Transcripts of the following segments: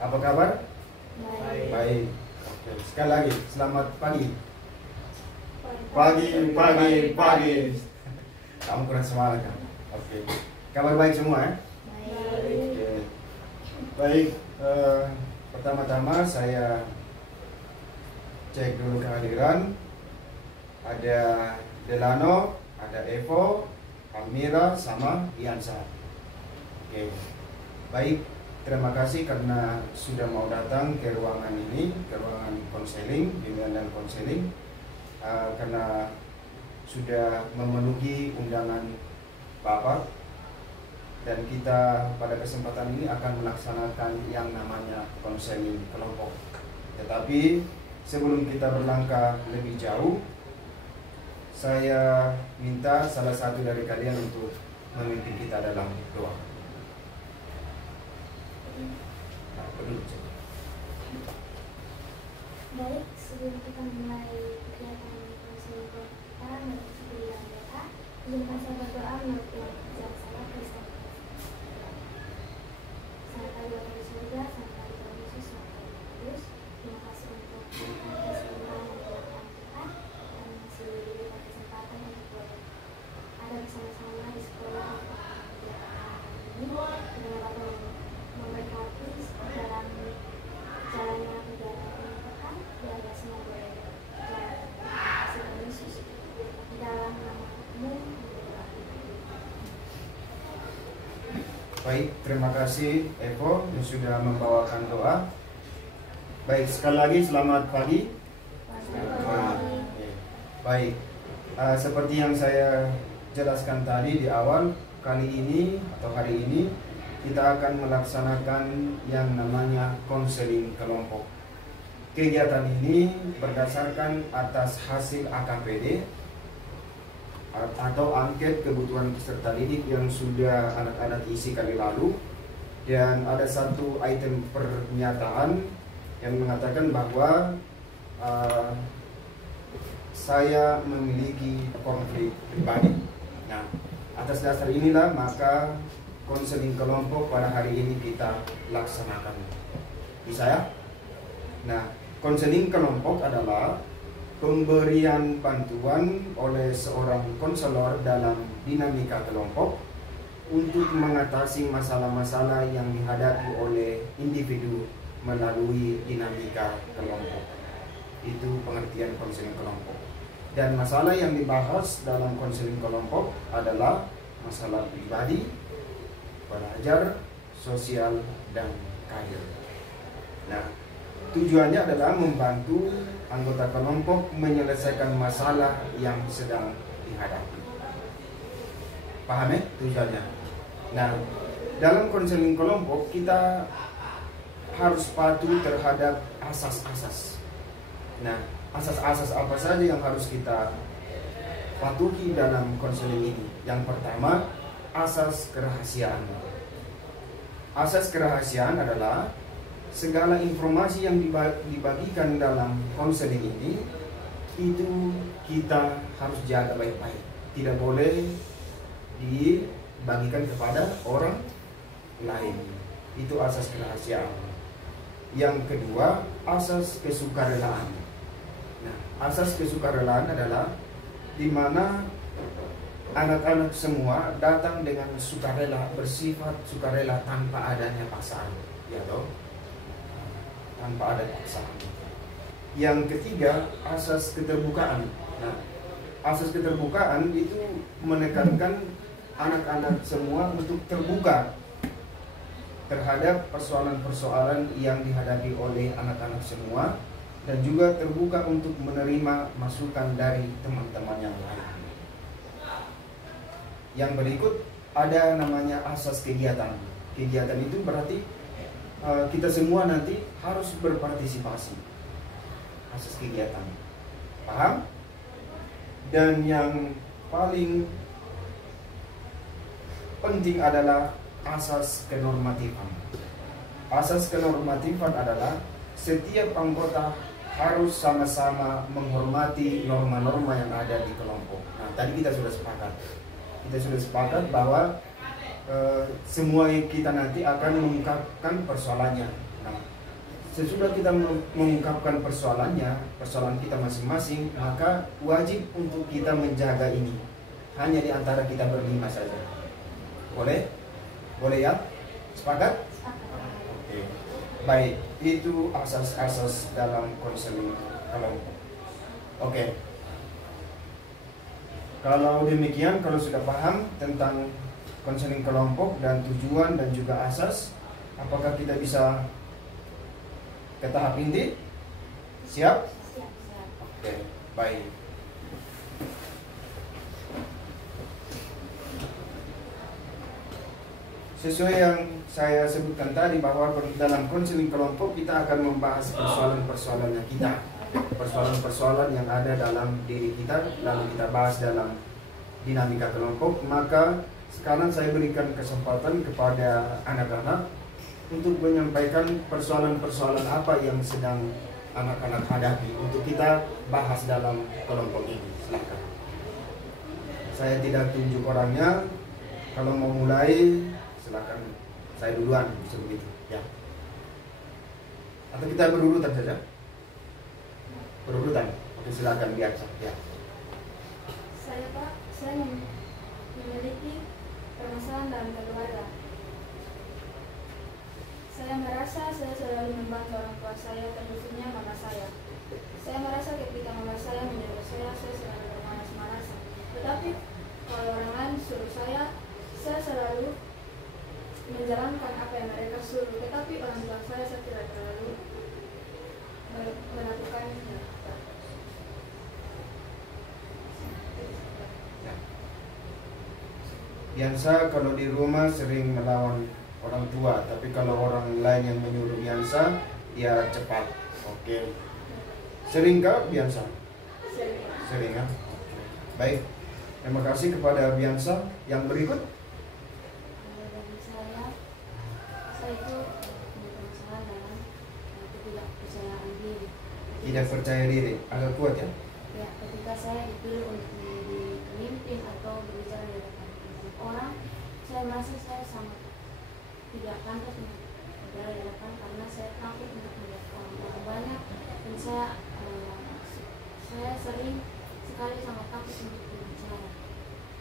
Apa kabar? Baik. Baik. Oke, sekali lagi, selamat pagi. Pagi. Kamu kurang semangat kan? Oke. Kabar baik semua ya? Baik. Oke. Baik, pertama-tama saya cek dulu kehadiran. Ada Delano, ada Evo, Almira, sama Iansa. Oke. Baik, terima kasih karena sudah mau datang ke ruangan ini, ke ruangan konseling, bimbingan dan konseling, karena sudah memenuhi undangan Bapak, dan kita pada kesempatan ini akan melaksanakan yang namanya konseling kelompok. Tetapi sebelum kita berlangkah lebih jauh, saya minta salah satu dari kalian untuk memimpin kita dalam doa. Nah, Baik, sebelum kita mulai kegiatan konseling kita, mari kita berikan doa. Izinkan saya berdoa menurut iman percaya saya Kristen. Selamat pagi Bapak di surga, selamat pagi Tuhan Yesus, selamat pagi Tuhan Kudus. Terima kasih untuk atas semua yang dilakukan kita, dan masih diberikan kesempatan untuk boleh ada bersama-sama di sekolah ini. Dengan Bapak memberkati dalam jalannya kegiatan ini Tuhan, biar semua boleh berjalan kasih Tuhan Yesus di dalam nama-Mu. Baik, terima kasih Evo yang sudah membawakan doa. Baik, sekali lagi selamat pagi. Baik, seperti yang saya jelaskan tadi di awal, kali ini atau hari ini kita akan melaksanakan yang namanya konseling kelompok. Kegiatan ini berdasarkan atas hasil AKPD atau angket kebutuhan peserta didik yang sudah anak-anak isi kali lalu, dan ada satu item pernyataan yang mengatakan bahwa saya memiliki konflik pribadi. Nah, atas dasar inilah maka konseling kelompok pada hari ini kita laksanakan. Bisa ya? Nah, konseling kelompok adalah pemberian bantuan oleh seorang konselor dalam dinamika kelompok untuk mengatasi masalah-masalah yang dihadapi oleh individu melalui dinamika kelompok. Itu pengertian konseling kelompok. Dan masalah yang dibahas dalam konseling kelompok adalah masalah pribadi, belajar, sosial, dan karir. Nah, tujuannya adalah membantu anggota kelompok menyelesaikan masalah yang sedang dihadapi. Paham ya tujuannya? Nah, dalam konseling kelompok kita harus patuh terhadap asas-asas. Nah, asas-asas apa saja yang harus kita patuhi dalam konseling ini? Yang pertama, asas kerahasiaan. Asas kerahasiaan adalah segala informasi yang dibagikan dalam konseling ini itu kita harus jaga baik-baik. Tidak boleh dibagikan kepada orang lain. Itu asas kerahasiaan. Yang kedua, asas kesukarelaan. Nah, asas kesukarelaan adalah di mana anak-anak semua datang dengan sukarela, bersifat sukarela tanpa adanya paksaan, ya toh? Tanpa ada paksaan. Yang ketiga, asas keterbukaan. Nah, asas keterbukaan itu menekankan anak-anak semua untuk terbuka terhadap persoalan-persoalan yang dihadapi oleh anak-anak semua, dan juga terbuka untuk menerima masukan dari teman-teman yang lain. Yang berikut ada namanya asas kegiatan. Kegiatan itu berarti kita semua nanti harus berpartisipasi. Asas kegiatan. Paham? Dan yang paling penting adalah asas kenormatifan. Asas kenormatifan adalah setiap anggota harus sama-sama menghormati norma-norma yang ada di kelompok. Nah, tadi kita sudah sepakat. Kita sudah sepakat bahwa semua kita nanti akan mengungkapkan persoalannya. Nah, sesudah kita mengungkapkan persoalan kita masing-masing, maka wajib untuk kita menjaga ini. Hanya di antara kita berlima saja. Boleh? Boleh ya? Sepakat? Oke. Baik, itu asas-asas dalam konseling kelompok. Oke. Kalau demikian, kalau sudah paham tentang konseling kelompok dan tujuan dan juga asas, apakah kita bisa ke tahap inti? Siap? Siap. Oke, baik. Sesuai yang saya sebutkan tadi, bahwa dalam konseling kelompok kita akan membahas persoalan-persoalannya kita, persoalan-persoalan yang ada dalam diri kita, lalu kita bahas dalam dinamika kelompok. Maka sekarang saya berikan kesempatan kepada anak-anak untuk menyampaikan persoalan-persoalan apa yang sedang anak-anak hadapi untuk kita bahas dalam kelompok ini. Silakan. Saya tidak tunjuk orangnya. Kalau mau mulai, silakan. Saya duluan, bisa begitu. Ya. Atau kita berurutan saja? Berurutan. Oke, silakan biasa. Ya. Saya memiliki permasalahan dalam keluarga. Saya merasa saya selalu membantu orang tua saya, terkhususnya mama saya. Saya merasa ketika mama saya menyuruh saya selalu bermalas-malasan. Tetapi kalau orang lain suruh saya selalu menjalankan apa yang mereka suruh. Tetapi orang tua saya tidak terlalu melakukannya. Biasa kalau di rumah sering melawan orang tua, tapi kalau orang lain yang menyuruh Biansa, dia cepat. Oke. Seringkah Biansa? Sering ya? Baik. Terima kasih kepada Biansa. Yang berikut? Bagi saya itu bermasalah dalam ketidakpercayaan diri. Tidak percaya diri, agak kuat ya? Ya, ketika saya dipilih untuk menjadi pemimpin atau berbicara di depan orang, saya merasa saya sangat tidak pantas untuk berbicara di depan karena saya takut untuk melihat orang banyak, dan saya sering sekali sangat takut untuk berbicara.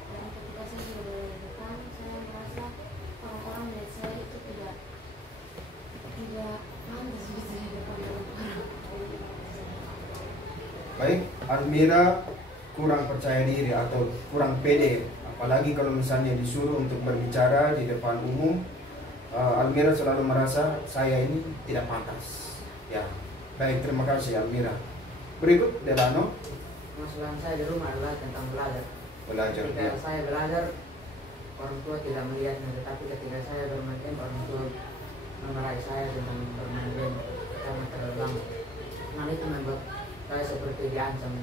Dan ketika saya berbicara di depan, saya merasa orang-orang melihat saya itu tidak pantas berbicara di depan orang. Baik, Almira kurang percaya diri atau kurang pede, apalagi kalau misalnya disuruh untuk berbicara di depan umum. Almira selalu merasa saya ini tidak pantas. Ya, baik, terima kasih Almira. Berikut Delano. Masalah saya di rumah adalah tentang belajar. Ketika Ya. saya belajar, orang tua tidak melihatnya, tetapi ketika saya bermain game, orang tua memarahi saya dengan bermain game karena terlalu lama. Hal itu membuat saya seperti diancam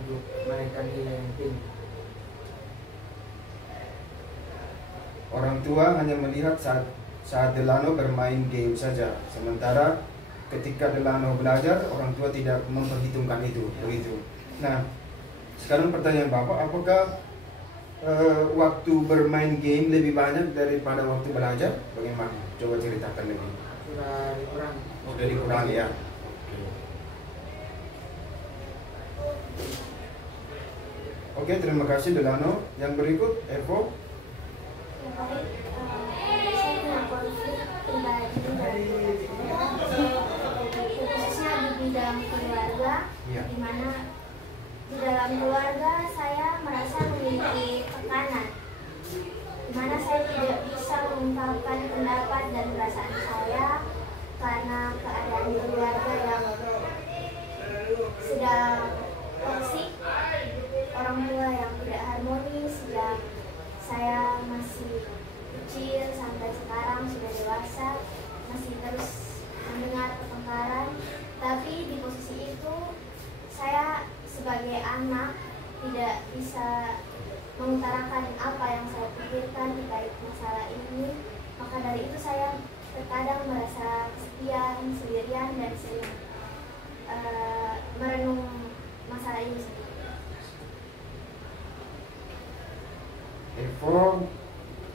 untuk menaikkan nilai yang tinggi. Orang tua hanya melihat saat Delano bermain game saja, sementara ketika Delano belajar, orang tua tidak memperhitungkan itu, begitu. Nah, sekarang pertanyaan Bapak, apakah waktu bermain game lebih banyak daripada waktu belajar? Bagaimana? Coba ceritakan lebih. Sudah dikurangi. Sudah dikurangi ya. Oke, terima kasih Delano. Yang berikut, Evo. Yang baik, saya punya konflik pribadi khususnya di bidang keluarga, Ya. di mana di dalam keluarga saya merasa memiliki tekanan, di mana saya tidak bisa mengungkapkan pendapat dan perasaan saya karena keadaan keluarga yang sedang toksik, orang tua yang tidak harmonis. Sejak saya masih kecil sampai sekarang sudah dewasa, masih terus mendengar pertengkaran. Tapi di posisi itu saya sebagai anak tidak bisa mengutarakan apa yang saya pikirkan terkait masalah ini. Maka dari itu saya terkadang merasa kesepian, sendirian, dan sering merenung masalah ini sendiri. Evo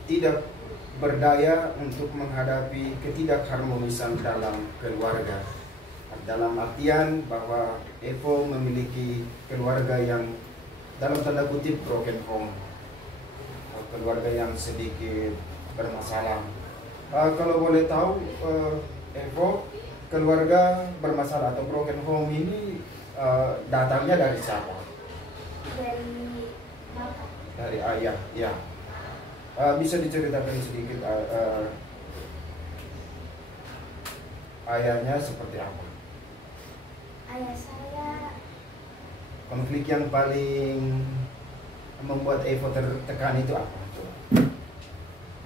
tidak berdaya untuk menghadapi ketidakharmonisan dalam keluarga. Dalam artian bahwa Evo memiliki keluarga yang dalam tanda kutip broken home, keluarga yang sedikit bermasalah. Kalau boleh tahu, Evo, keluarga bermasalah atau broken home ini datangnya dari siapa? Dari bapak. Dari ayah, ya. Bisa diceritakan sedikit ayahnya seperti apa? Ayah saya Konflik yang paling membuat Evo tertekan itu apa? Coba.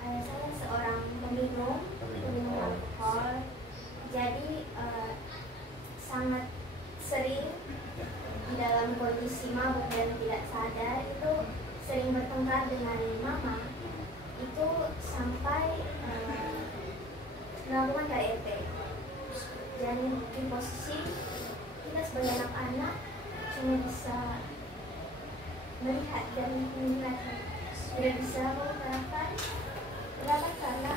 ayah saya seorang peminum alkohol. Jadi sangat sering di dalam kondisi mabuk dan tidak sadar itu sering bertengkar dengan mama. Itu sampai melakukan KDRT. Jadi di posisi kita sebagai anak-anak cuma bisa melihat dan mendengar, tidak bisa mengungkapkan pendapat karena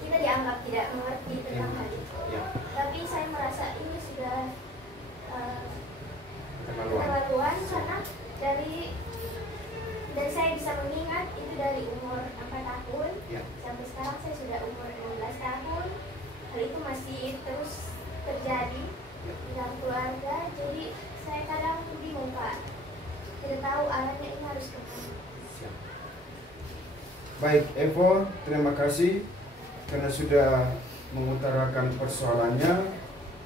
kita dianggap tidak mengerti tentang hal itu. Ya, Tapi saya merasa ini sudah keterlaluan. keterlaluan karena dari saya bisa mengingat itu dari umur 4 tahun Ya. sampai sekarang saya sudah umur 16 tahun. Hal itu masih terus terjadi Ya. di dalam keluarga. Jadi saya kadang bingung, Pak. Tidak tahu arahnya ini harus kemana. Siap. Baik, Evo, terima kasih karena sudah mengutarakan persoalannya.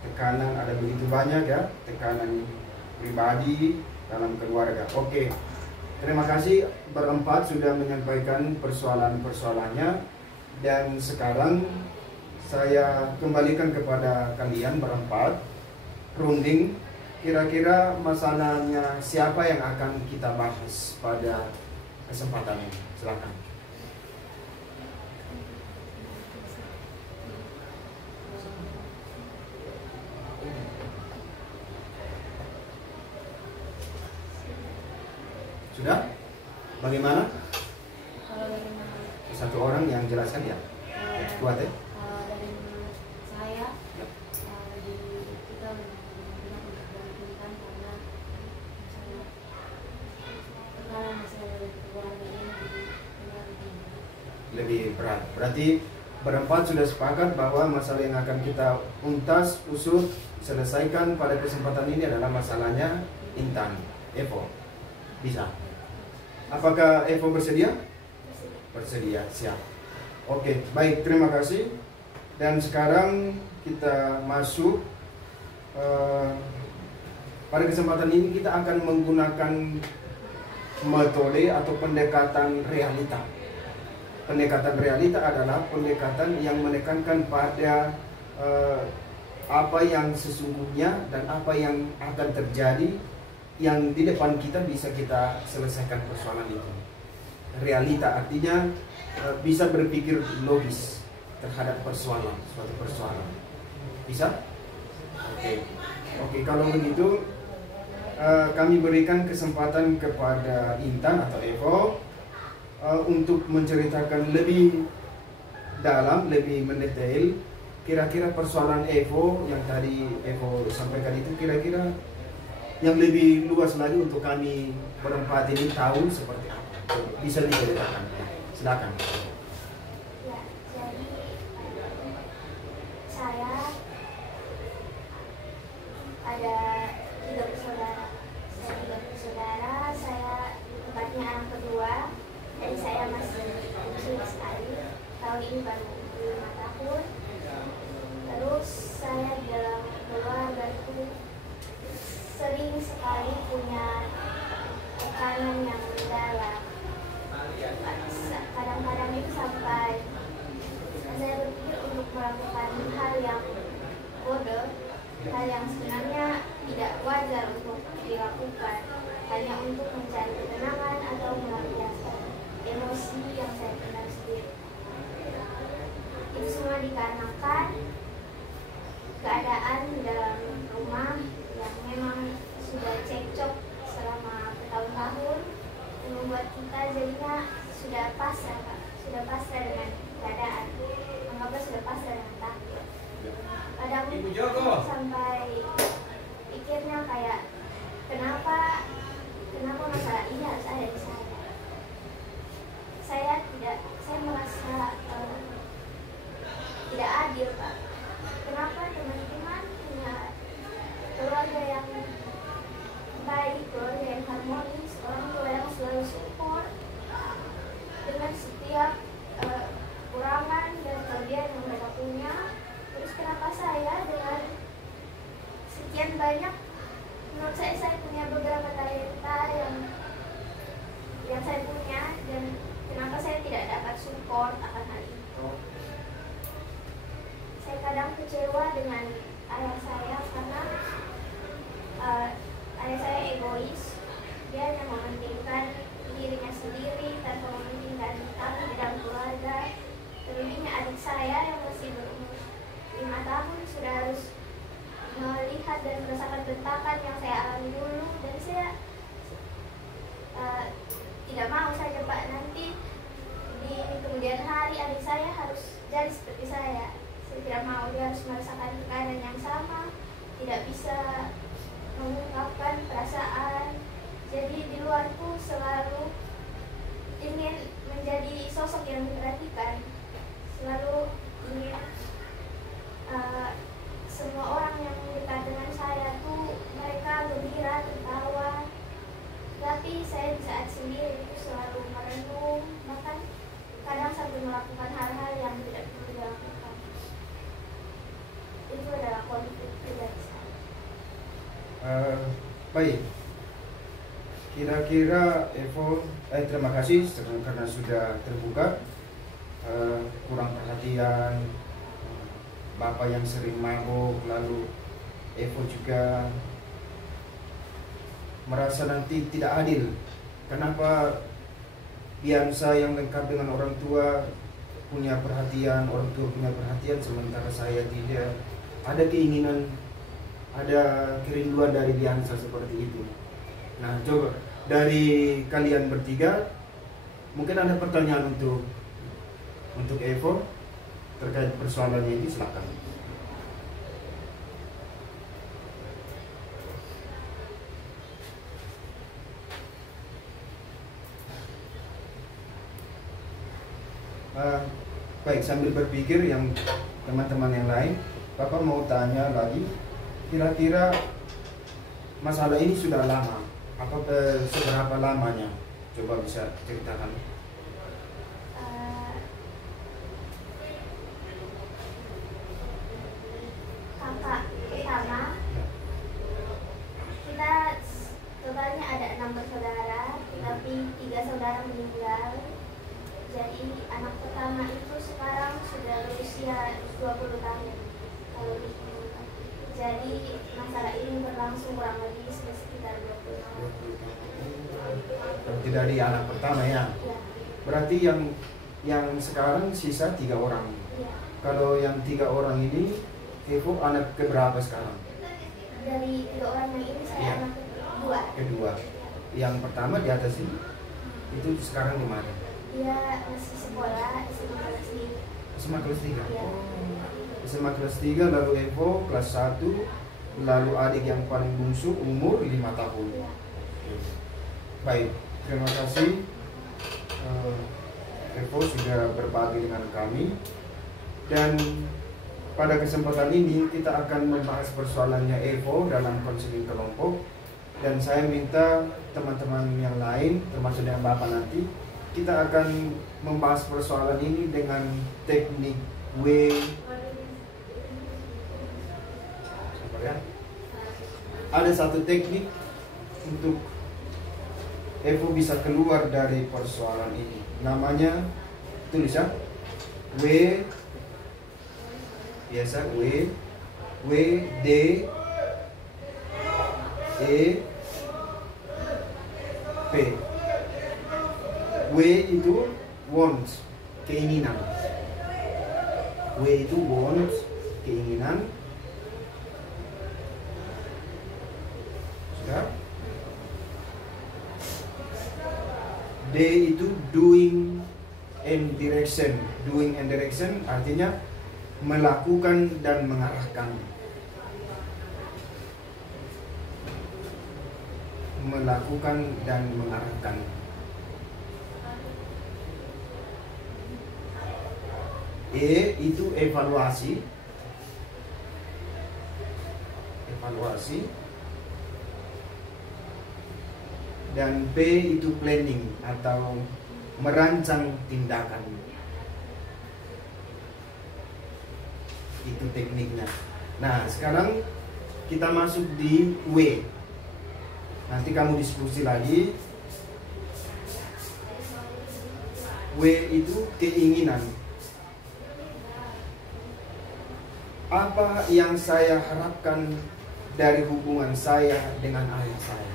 Tekanan ada begitu banyak ya, tekanan pribadi dalam keluarga. Oke, terima kasih berempat sudah menyampaikan persoalan-persoalannya. Dan sekarang saya kembalikan kepada kalian berempat, runding. Kira-kira masalahnya siapa yang akan kita bahas pada kesempatan ini? Silakan. Sudah? Bagaimana? Kalau dari menurut Satu orang yang jelaskan ya. Kuat ya? dari menurut saya, Ya. kita benar-benar untuk melanjutkan karena masalah tekanan masalah dari keluarga ini benar Lebih berat. Berarti berempat sudah sepakat bahwa masalah yang akan kita untas, usut, selesaikan pada kesempatan ini adalah masalahnya Intan, Evo. Bisa? Apakah Evo bersedia? Bersedia, siap. Oke, baik, terima kasih. Dan sekarang kita masuk pada kesempatan ini kita akan menggunakan metode atau pendekatan realita. Pendekatan realita adalah pendekatan yang menekankan pada apa yang sesungguhnya dan apa yang akan terjadi yang di depan kita bisa kita selesaikan persoalan itu. Realita artinya bisa berpikir logis terhadap persoalan, suatu persoalan. Bisa? Oke, kalau begitu kami berikan kesempatan kepada Intan atau Evo untuk menceritakan lebih dalam, lebih mendetail kira-kira persoalan Evo yang tadi Evo sampaikan itu kira-kira yang lebih luas lagi untuk kami berempat ini tahu seperti apa. Bisa diceritakan. Silakan. Ya, jadi saya ada 3 bersaudara. Saya tempatnya anak kedua. Jadi saya masih kecil sekali. Tahun ini baru 5 tahun. Terus saya di dalam keluarga itu sering sekali punya tekanan yang mendalam. Kadang-kadang itu sampai saya berpikir untuk melakukan hal yang bodoh, hal yang sebenarnya tidak wajar untuk dilakukan, hanya untuk mencari ketenangan atau melampiaskan emosi yang saya pendam sendiri. Itu semua dikarenakan keadaan di dalam rumah yang memang sudah cekcok selama bertahun-tahun, membuat kita jadinya sudah pasrah, Pak. sudah pasrah dengan keadaan, anggaplah sudah pasrah dengan takdir. Kadang sampai pikirnya kayak kenapa masalah ini harus ada di saya. Saya merasa tidak adil, Pak. Kenapa teman-teman punya keluarga yang baik, keluarga yang harmonis, orang tua yang selalu support dengan setiap kekurangan dan kelebihan yang mereka punya. Terus kenapa saya dengan sekian banyak, menurut saya punya beberapa talenta yang saya punya, dan kenapa saya tidak dapat support akan hal itu. Saya kadang kecewa dengan ayah saya karena ayah saya egois. Dia hanya mementingkan dirinya sendiri tanpa mementingkan kami di dalam keluarga. Terlebihnya adik saya yang masih berumur 5 tahun sudah harus melihat dan merasakan bentakan yang saya alami dulu, dan saya tidak mau saja, Pak, nanti di kemudian hari adik saya harus jadi seperti saya. Saya tidak mau dia harus merasakan tekanan yang sama, tidak bisa mengungkapkan perasaan. Jadi di luarku selalu ingin menjadi sosok yang diperhatikan, selalu ingin semua orang yang dekat dengan saya tuh mereka gembira, tertawa. Tapi saya di saat sendiri itu selalu merenung, bahkan kadang sampai melakukan hal-hal yang tidak perlu dilakukan. Itu adalah konflik pribadi saya. Baik, kira-kira Evo, terima kasih karena sudah terbuka. Kurang perhatian, Bapak yang sering mabuk, lalu Evo juga merasa nanti tidak adil. Kenapa Biansa yang lengkap dengan orang tua punya perhatian, orang tua punya perhatian, sementara saya tidak. Ada keinginan, ada kerinduan dari Biansa seperti itu. Nah, coba dari kalian bertiga, mungkin ada pertanyaan untuk Evo terkait persoalannya ini, silakan. Baik, sambil berpikir yang teman-teman yang lain, Bapak mau tanya lagi, kira-kira masalah ini sudah lama, seberapa lamanya? Coba bisa ceritakan. Kakak pertama, kita totalnya ada 6 bersaudara, tetapi 3 saudara meninggal. Jadi anak pertama itu sekarang sudah berusia 20 tahun. Jadi masalah ini berlangsung kurang lebih sekitar 20 tahun. Berarti dari anak pertama ya? Ya. Berarti yang sekarang sisa 3 orang. Ya. Kalau yang 3 orang ini, Evo anak keberapa sekarang? Dari 3 orang yang ini saya Ya. anak Kedua. Yang pertama di atas ini, itu sekarang di mana? Dia masih sekolah SMA kelas 3. SMA kelas 3? Ya. SMA kelas 3, lalu Evo kelas 1, lalu adik yang paling bungsu umur 5 tahun. Ya. Baik, terima kasih Evo sudah berbagi dengan kami. Dan pada kesempatan ini kita akan membahas persoalannya Evo dalam konseling kelompok. Dan saya minta teman-teman yang lain, termasuk dengan Bapak nanti, kita akan membahas persoalan ini dengan teknik W. Ya. Ada satu teknik untuk Evo bisa keluar dari persoalan ini. Namanya, tulis ya, W, biasa W, D, E, P. W itu want, keinginan. W itu want, keinginan. Sudah? D itu doing, and direction. Doing and direction artinya melakukan dan mengarahkan. Melakukan dan mengarahkan. E itu evaluasi. Evaluasi. Dan P itu planning atau merancang tindakan. Itu tekniknya. Nah, sekarang kita masuk di W. Nanti kamu diskusi lagi. W itu keinginan. Apa yang saya harapkan dari hubungan saya dengan ayah saya?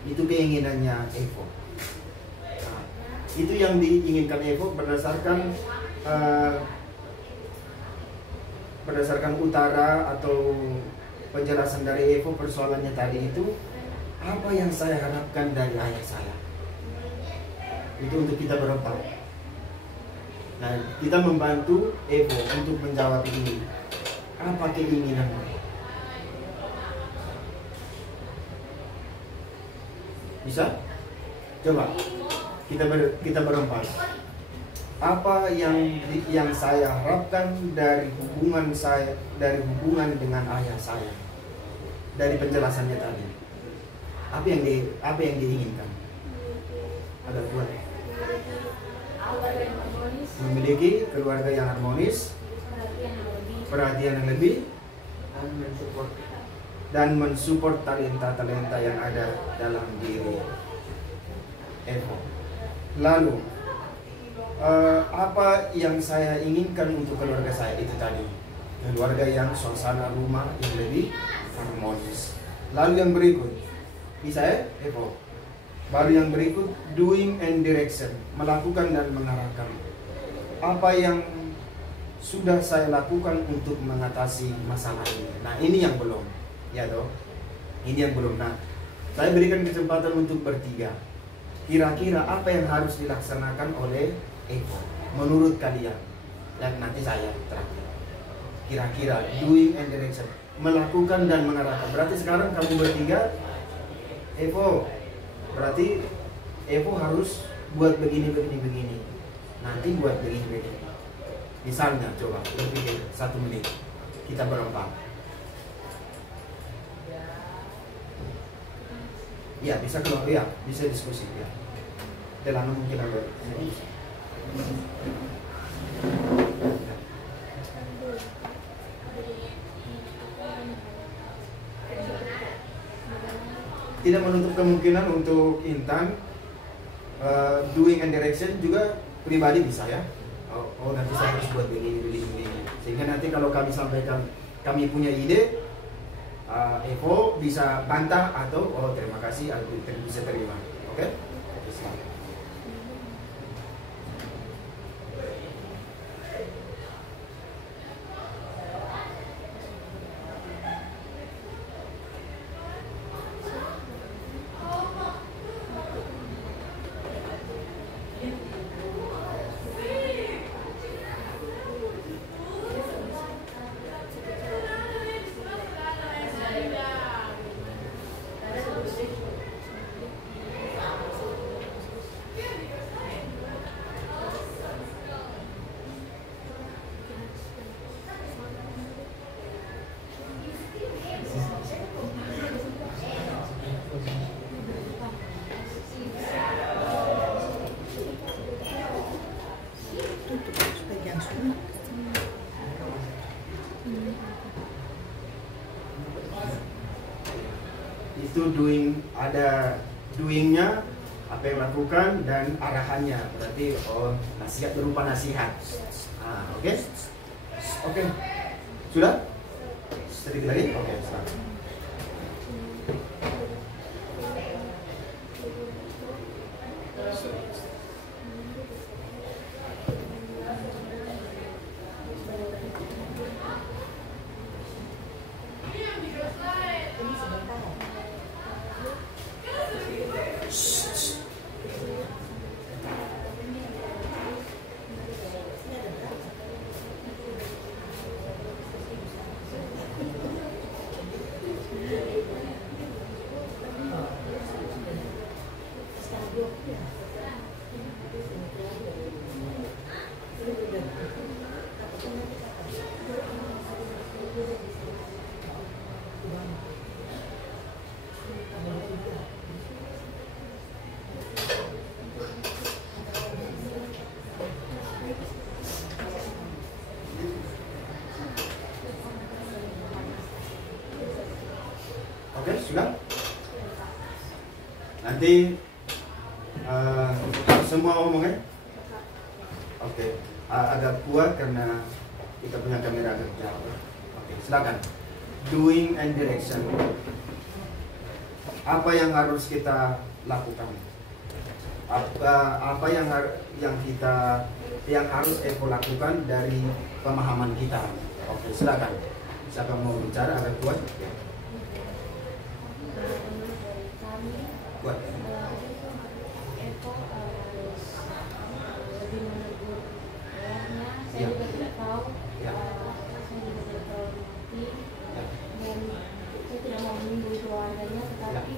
Itu keinginannya Evo. Nah, itu yang diinginkan Evo berdasarkan utara atau penjelasan dari Evo persoalannya tadi itu, apa yang saya harapkan dari ayah saya? Itu untuk kita berempat. Nah, kita membantu Evo untuk menjawab ini. Apa keinginannya? Bisa? Coba kita berempat. Apa yang saya harapkan dari hubungan dengan ayah saya? Dari penjelasannya tadi. Apa yang diinginkan? Ada buat. Memiliki keluarga yang harmonis, perhatian yang lebih, dan mensupport talenta-talenta yang ada dalam diri Evo. Lalu apa yang saya inginkan untuk keluarga saya? Itu tadi, keluarga yang suasana rumah yang lebih harmonis. Lalu yang berikut, bisa ya Evo? Baru yang berikut, doing and direction, melakukan dan mengarahkan. Apa yang sudah saya lakukan untuk mengatasi masalah ini? Nah, ini yang belum. Ya toh, ini yang belum. Nah, saya berikan kesempatan untuk bertiga. Kira-kira apa yang harus dilaksanakan oleh Evo menurut kalian? Dan nanti saya terakhir. Kira-kira doing and direction, melakukan dan mengarahkan. Berarti sekarang kamu bertiga, Evo, berarti Evo harus buat begini. Nanti buat begini. Misalnya, coba berpikir 1 menit. Kita berempat. Ya, bisa keluar, ya, bisa diskusi, ya. Delano mungkin ada. Tidak menutup kemungkinan untuk Intan doing and direction juga pribadi bisa ya. Oh nanti saya harus buat begini. Sehingga nanti kalau kami sampaikan kami punya ide, Evo bisa bantah atau oh terima kasih, aku bisa terima. Oke? Itu doing, ada doingnya, apa yang lakukan dan arahannya. Berarti nasihat berupa nasihat. Oke? Oke. Sudah? Sedikit lagi? Oke, silakan. Oke, sudah? Nanti semua ngomongnya? Oke, agak kuat karena kita punya kamera agak jauh. Oke, silakan. Doing and direction. Apa yang harus kita lakukan? Apa yang harus Evo lakukan dari pemahaman kita? Oke, silakan. Siapa mau bicara agak kuat? Ya. Kuat. Evo harus lebih menegur ayahnya. Saya Ya. juga tidak tahu. Ya. Saya juga tidak terlalu mengerti. Ya. Dan saya tidak mau menyinggung keluarganya, tetapi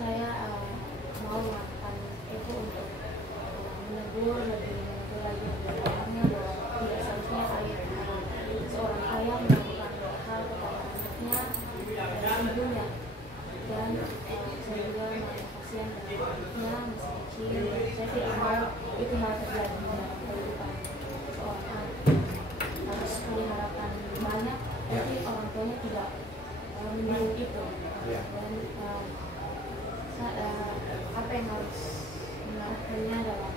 saya mau melakukan itu untuk menegur lagi lagi ayahnya bahwa tidak seharusnya seorang ayah melakukan hal kepada anaknya dan ibunya. Dan saya juga merasa kasihan dengan anaknya masih kecil, dan saya tidak mau itu hal terjadi dalam kehidupan seorang anak. Harus peliharakan banyak, tapi orang tuanya tidak mendukung itu. Ya. Dan apa yang harus melakukannya adalah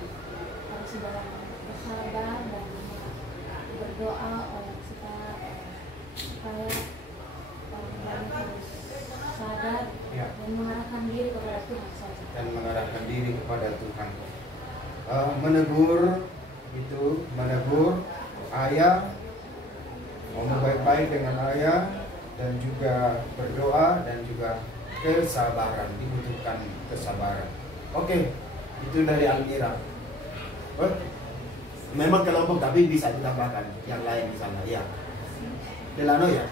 harus dalam bersabar dan berdoa supaya orang lain harus sadar Ya. dan mengarahkan diri kepada Tuhan saja. Dan mengarahkan diri kepada Tuhan. Menegur ayah, ngomong baik-baik dengan ayah, dan juga berdoa, dan juga kesabaran, dibutuhkan kesabaran. Oke, itu dari Almira. Memang kelompok tapi bisa ditambahkan yang lain di sana. Ya, Delano ya.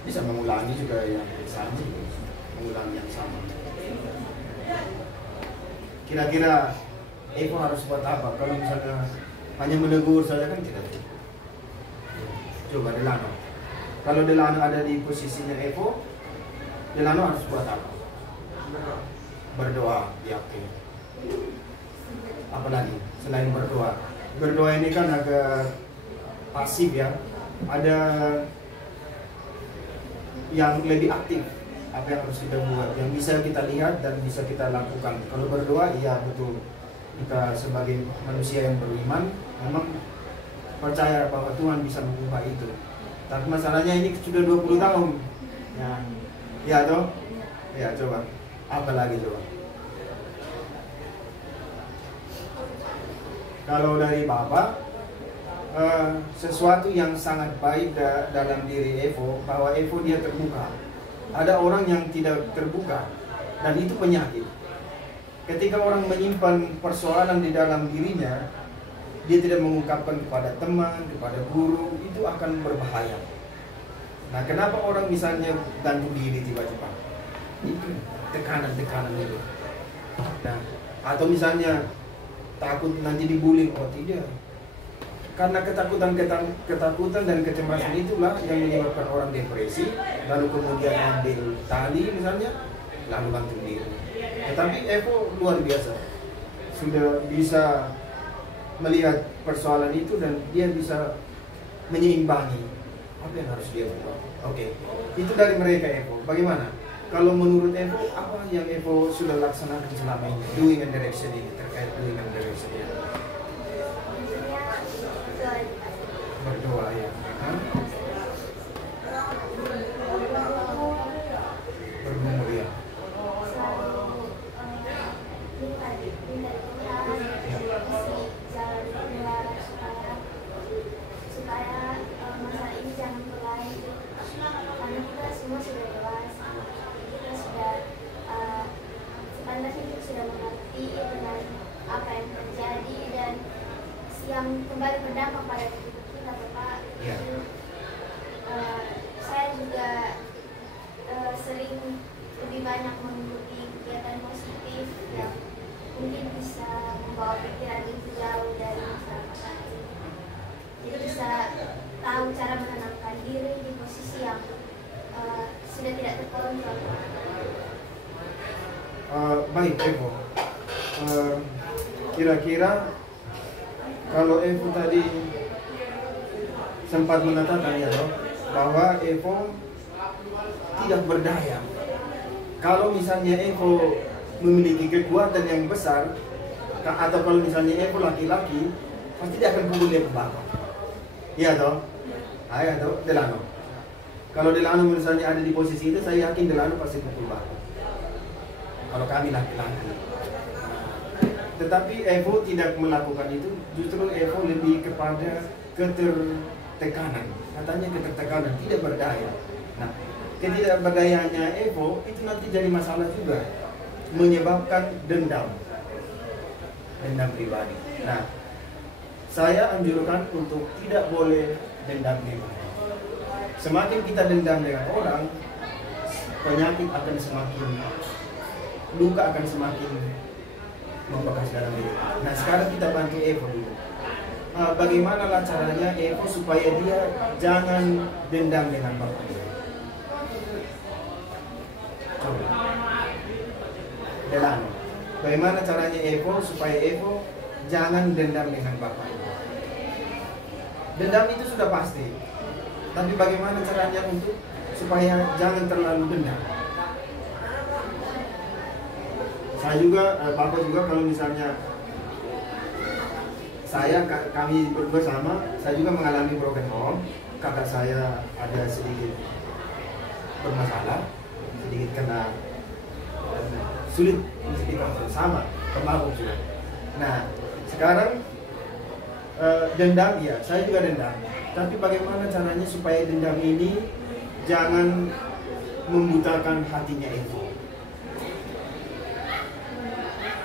Bisa mengulangi juga yang sama, mengulangi yang sama. Kira-kira Evo harus buat apa? Kalau misalnya hanya menegur saja kan tidak cukup. Coba Delano. Kalau Delano ada di posisinya Evo, Delano harus buat apa? Berdoa, ya oke. Apalagi selain berdoa? Berdoa ini kan agak pasif ya. Ada yang lebih aktif. Apa yang harus kita buat? Yang bisa kita lihat dan bisa kita lakukan. Kalau berdoa, iya betul. Kita sebagai manusia yang beriman, memang percaya bahwa Tuhan bisa mengubah itu. Tapi masalahnya ini sudah 20 tahun. Ya toh? Ya coba. Apa lagi coba? Kalau dari Bapak, sesuatu yang sangat baik dalam diri Evo, bahwa Evo dia terbuka. Ada orang yang tidak terbuka, dan itu penyakit. Ketika orang menyimpan persoalan di dalam dirinya, dia tidak mengungkapkan kepada teman, kepada guru, itu akan berbahaya. Nah, kenapa orang misalnya gantung diri tiba-tiba? Itu tekanan-tekanan itu. Nah, atau misalnya takut nanti dibully, oh tidak. Karena ketakutan dan kecemasan itulah yang menyebabkan orang depresi, lalu kemudian ambil tali misalnya, lalu gantung diri. Tetapi Evo luar biasa, sudah bisa melihat persoalan itu dan dia bisa menyeimbangi apa yang harus dia buat. Oke, itu dari mereka Evo. Bagaimana? Kalau menurut Evo, apa yang Evo sudah laksanakan selama ini? Doing and direction ini, terkait doing and direction ini. Berdoa ya. Bergumul ya. Supaya masalah ini jangan berlanjut, karena kita semua sudah dewasa, kita sudah sepantasnya kita sudah mengerti dengan apa yang terjadi dan yang kembali berdampak pada diri kita, Bapak. Ya. Saya juga sering lebih banyak mengikuti kegiatan positif yang mungkin bisa membawa pikiran itu jauh dari masalah ini. Jadi bisa tahu cara menenangkan diri di posisi yang sudah tidak terkontrol. Baik Evo, kira-kira kalau Evo tadi sempat mengatakan ya toh, bahwa Evo tidak berdaya. Kalau misalnya Evo memiliki kekuatan yang besar, atau kalau misalnya Evo laki-laki, pasti dia akan pukul dia ke bapak. Iya toh? Iya toh, Delano. Kalau Delano misalnya ada di posisi itu, saya yakin Delano pasti pukul bapak. Kalau kami laki-laki. Tetapi Evo tidak melakukan itu, justru Evo lebih kepada ketertekanan. Katanya ketertekanan, tidak berdaya. Nah, ketidakberdayaannya Evo itu nanti jadi masalah juga, menyebabkan dendam pribadi. Nah, saya anjurkan untuk tidak boleh dendam pribadi. Semakin kita dendam dengan orang, penyakit akan semakin, luka akan semakin membekas dalam diri. Nah, sekarang kita bantu Evo dulu. Bagaimana lah caranya Evo supaya dia jangan dendam dengan bapaknya? Coba. Delano. Bagaimana caranya Evo supaya Evo jangan dendam dengan bapaknya? Dendam itu sudah pasti. Tapi bagaimana caranya untuk supaya jangan terlalu dendam? Saya juga, Bapak juga kalau misalnya kami bersama, saya juga mengalami broken home. Kakak saya ada sedikit bermasalah, sedikit kena sulit untuk dikontrol, sama kemabuk juga. Nah, sekarang dendam ya, saya juga dendam. Tapi bagaimana caranya supaya dendam ini jangan membutakan hatinya Evo?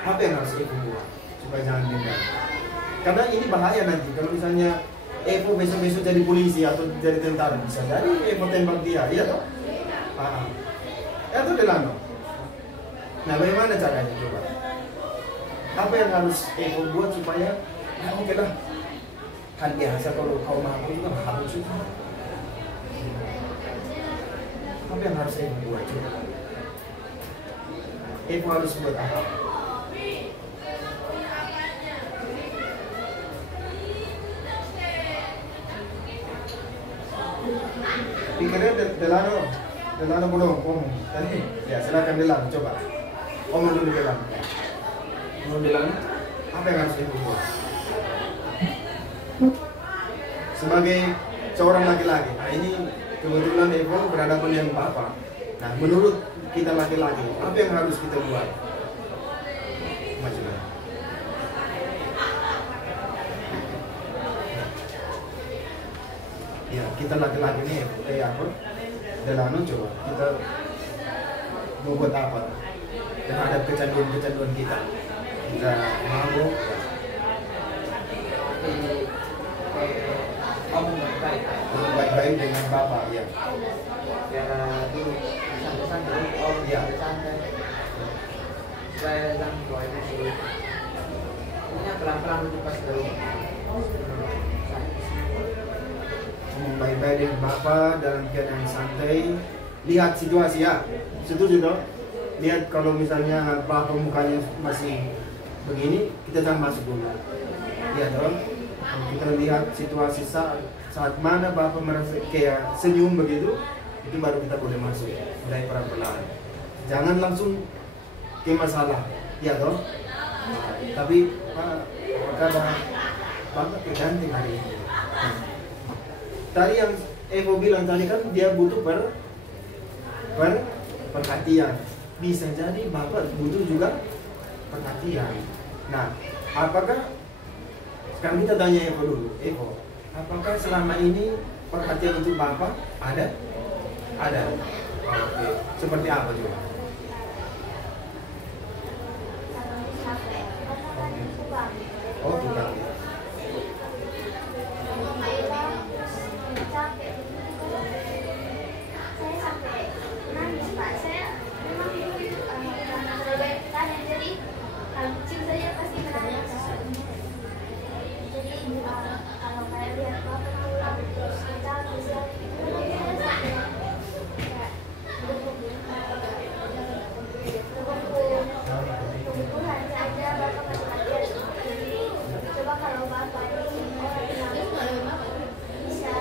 Apa yang harus Evo buat supaya jangan dendam? Karena ini bahaya nanti kalau misalnya Evo besok-besok jadi polisi atau jadi tentara, bisa jadi Evo tembak dia, iya toh? Itu Delano. Nah, bagaimana caranya coba? Apa yang harus Evo buat supaya oke lah, kan biasa kalau kau mampu juga harus itu. Apa yang harus Evo buat coba? Evo harus buat apa? Pikirnya Delano belum ngomong. Tadi ya silakan Delano coba. Ngomong dulu Delano. Ngomong Delano. Apa yang harus Evo buat? Sebagai seorang laki-laki, nah ini kebetulan Evo berhadapan dengan bapak. Nah, menurut kita laki-laki, apa yang harus kita buat? Macam ya, kita laki-laki ini apa? Delano coba kita mau buat apa terhadap kecanduan kita? Kita mabuk. Ngomong baik-baik dengan bapak ya. Biar dulu santai-santai, Ya. santai. Supaya jangan bawa emosi. Pokoknya pelan-pelan dulu pas dulu. Ngomong baik-baik dengan bapak dalam keadaan santai. Lihat situasi ya. Setuju toh? Lihat kalau misalnya bapak mukanya masih begini, kita jangan masuk dulu. Iya toh? Kalau kita lihat situasi saat mana bapak merasa kayak senyum begitu, itu baru kita boleh masuk, mulai pelan-pelan. Jangan langsung ke masalah, ya toh. Tapi kadang bapak tergantung hari ini. Tadi yang Evo bilang tadi kan dia butuh perhatian. Bisa jadi bapak butuh juga perhatian. Nah, apakah sekarang kita tanya Evo dulu, Evo, apakah selama ini perhatian untuk bapak ada? Ada. Oke. Seperti apa juga? Oh, bukan. Saya sampai nangis Pak. Saya memang terlalu tanya, jadi kalau kecil saja pasti menangis. Jadi kalau kayak lihat bapak pulang terus nangis kebutuhan saja bapak perhatian. Coba kalau bapak ini orang yang bisa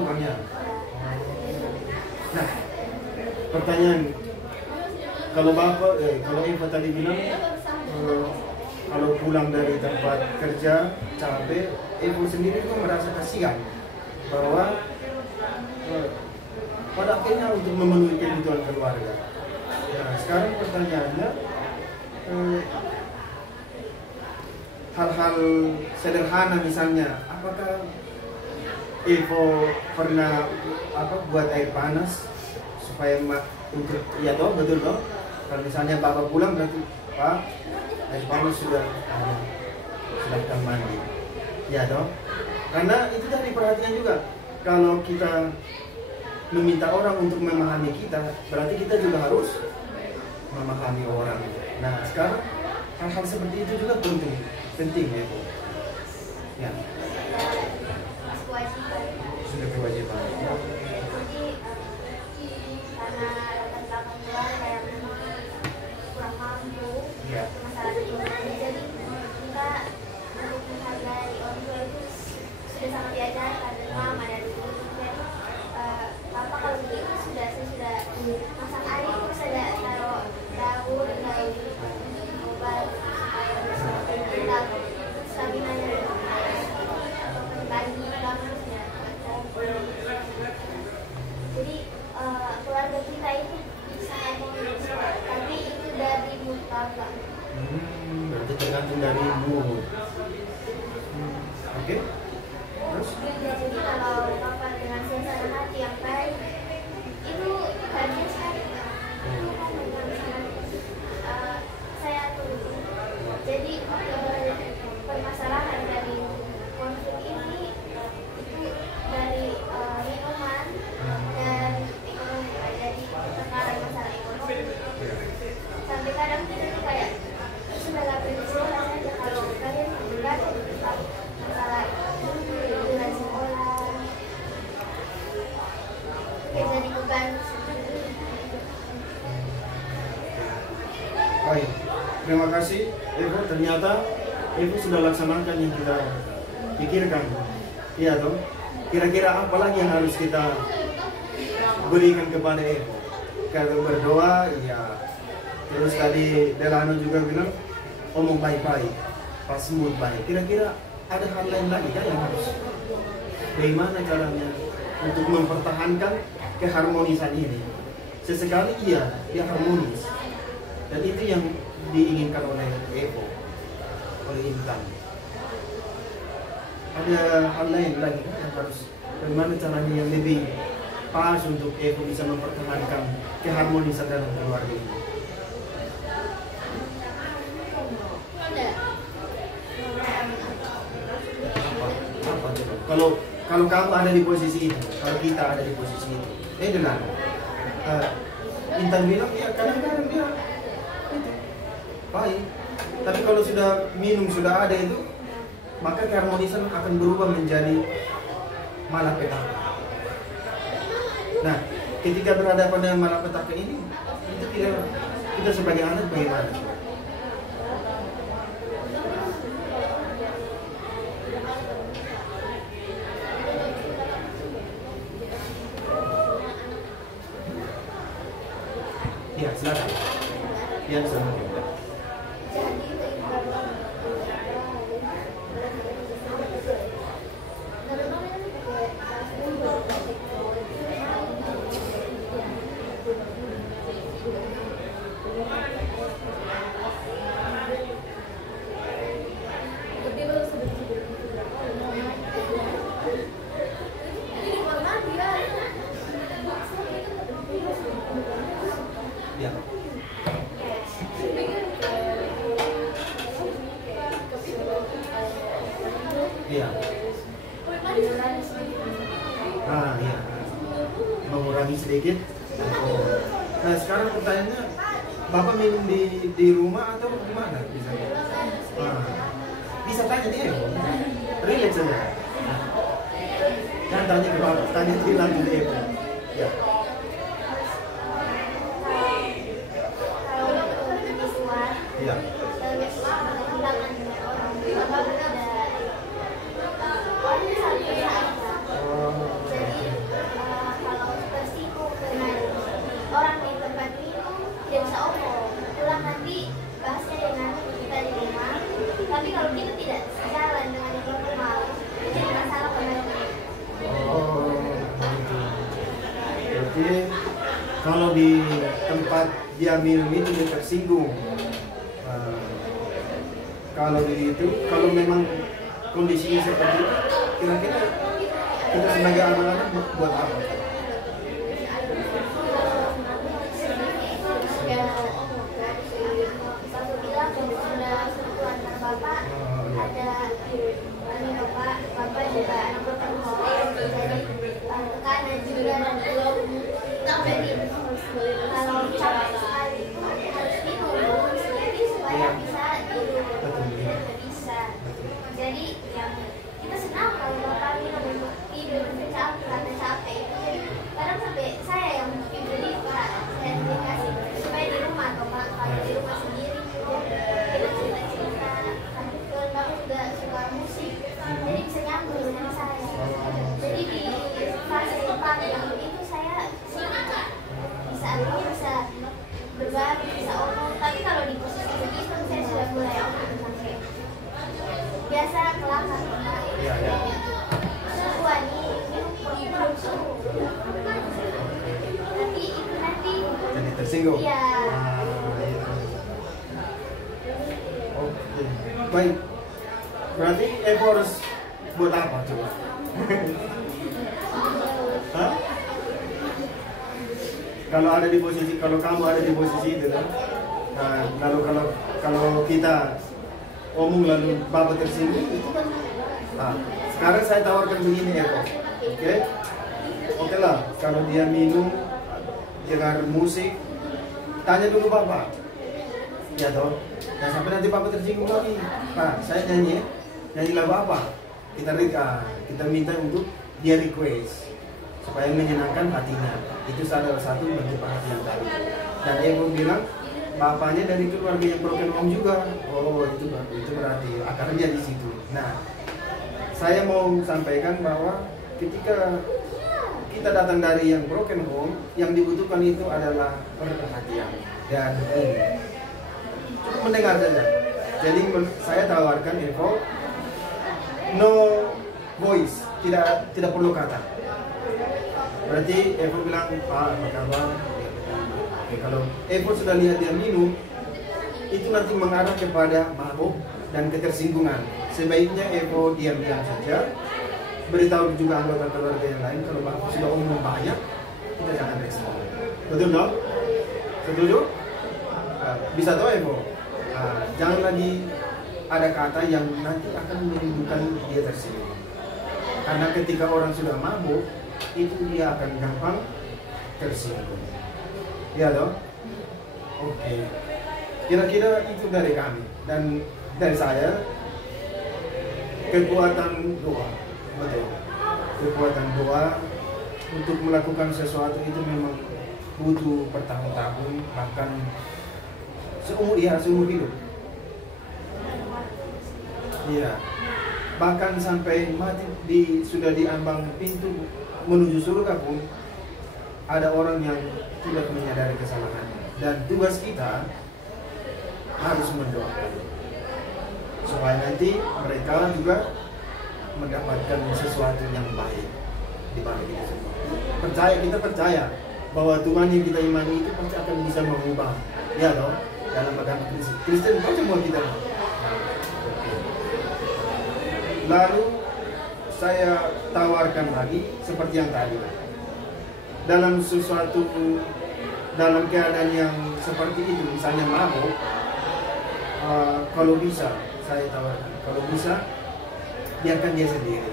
Bang ya. Nah, pertanyaan, kalau kalau Eva tadi bilang kalau pulang dari tempat kerja capek, Eva sendiri juga merasa kasihan bahwa pada akhirnya untuk memenuhi kebutuhan keluarga. Nah, sekarang pertanyaannya, hal-hal sederhana misalnya, apakah Evo pernah buat air panas supaya untuk betul toh? Kalau misalnya Bapak pulang berarti Pak, air panas sudah ada, silahkan mandi, ya toh? Karena itu tadi perhatian juga. Kalau kita meminta orang untuk memahami kita, berarti kita juga harus memahami orang. Nah, sekarang hal-hal seperti itu juga penting ya, Bu. Ya. Sudah kewajiban. Jadi karena latar belakang keluarga yang memang kurang mampu, Ya. masalah ekonomi, jadi kita untuk menghargai orang tua itu sudah sangat diajarkan dari mama dari dulu. Jadi papa kalau begitu sudah masak air terus ada taruh daun obat supaya kita stamina nya pagi bangunnya. Jadi keluarga kita itu sangat ekonomis, tapi itu dari mutlaka. Berarti tergantung dari mood. Oke. Terus? Jadi kalau papa dengan suasana hati yang baik itu bahagia sekali. Saya tuh jadi permasalahan dari konflik ini itu dari minuman dan ekonomi. Jadi perkara masalah ekonomi sampai kadang kita tuh kayak sudah gak berdialog saja kalau kalian berkata tentang masalah dengan sekolah kayak jadi beban sendiri. Baik, terima kasih Evo. Ternyata Evo sudah laksanakan yang kita pikirkan. Iya toh. Kira-kira apa lagi yang harus kita berikan kepada Evo? Kalau berdoa, ya. Terus tadi Delano juga bilang omong baik-baik, pas mood baik. Kira-kira ada hal lain lagi kan yang harus? Bagaimana caranya untuk mempertahankan keharmonisan ini? Sesekali iya, dia harmonis. Dan itu yang diinginkan oleh Evo, oleh Intan. Ada hal lain lagi kan yang harus, bagaimana caranya yang lebih pas untuk Evo bisa mempertahankan keharmonisan dalam keluarga ini? Apa coba? Kalau kamu ada di posisi itu, kalau kita ada di posisi itu, dengan Intan bilang ya kadang-kadang dia itu baik, tapi kalau sudah minum sudah ada itu, maka keharmonisan akan berubah menjadi malapetaka. Nah, ketika berhadapan dengan malapetaka ini, itu kita sebagai anak bagaimana? Ya, silakan. Ya, silakan. Ya. Iya. Iya. Mengurangi sedikit. Nah, sekarang pertanyaannya, Bapak minum di rumah atau di mana misalnya? Bisa tanya dia, relax saja. Jangan tanya ke Bapak, tanya dia langsung dia. Ya. Iya. tidak sejalan dengan yang Bapak mau, jadi masalah kembali. Oh, gitu. Berarti kalau di tempat dia minum itu dia tersinggung. Kalau begitu, kalau memang kondisinya seperti itu, kira-kira kita sebagai anak-anak buat apa? Bapak bilang sudah satu antar Bapak, ada ini Bapak juga anak berperempuan, jadi tekanan juga dan belum. Jadi kalau capek sekali itu harus minum sendiri supaya bisa tidur, bisa. Jadi yang kita senang kalau Bapak minum tidur capek karena capek itu. Jadi kadang sampai saya yang beli Pak, saya dikasih supaya di rumah atau Pak kalau di rumah sendiri kita cerita-cerita. Kebetulan Bapak juga suka musik, jadi bisa nyambung dengan saya. Jadi di fase depan yang itu saya suka bisa berbagi, bisa omong. Tapi kalau di posisi begitu saya sudah mulai omong sampai biasa kelakar. Wah ini belum suhu. Tapi itu nanti Jadi tersinggung. Iya. Oke. Baik. Berarti Evo harus buat apa coba? Hah? Kalau kamu ada di posisi itu kan, lalu kalau kita omong lalu Bapak tersinggung itu kan. Sekarang saya tawarkan begini Evo, oke lah, kalau dia minum, dengar musik, tanya dulu Bapak, ya toh, dan sampai nanti Bapak tersinggung lagi, Pak, saya nyanyi lagu apa? Kita minta untuk dia request supaya menyenangkan hatinya. Itu salah satu bentuk perhatian tadi. Dan Evo bilang bapaknya dari keluarga yang broken home juga. Oh itu berarti akarnya di situ. Nah, saya mau sampaikan bahwa ketika kita datang dari yang broken home, yang dibutuhkan itu adalah perhatian dan cukup mendengar saja. Jadi saya tawarkan Evo, no voice, tidak perlu kata. Berarti Evo bilang, Pak, apa kabar? Oke, kalau Evo sudah lihat dia minum, itu nanti mengarah kepada mabuk dan ketersinggungan. Sebaiknya Evo diam-diam saja, beritahu juga anggota keluarga yang lain. Kalau Bapak sudah umum banyak, kita jangan respon. Betul dong? Setuju? Bisa tahu Evo? Jangan lagi ada kata yang nanti akan menimbulkan dia tersinggung. Karena ketika orang sudah mabuk, itu dia akan gampang tersinggung. Ya dong? Oke. Kira-kira itu dari kami dan dari saya. Kekuatan doa, betul. Kekuatan doa untuk melakukan sesuatu itu memang butuh bertahun-tahun, bahkan seumur hidup. Iya. Bahkan sampai mati sudah di ambang pintu menuju surga pun ada orang yang tidak menyadari kesalahannya, dan tugas kita harus mendoakan supaya nanti mereka juga mendapatkan sesuatu yang baik di balik itu semua. Kita percaya bahwa Tuhan yang kita imani itu pasti akan bisa mengubah, ya loh, dalam agama Kristen itu semua kita. Lalu saya tawarkan lagi seperti yang tadi, dalam keadaan yang seperti itu, misalnya mabuk, kalau bisa saya tawarkan, kalau bisa biarkan dia sendiri.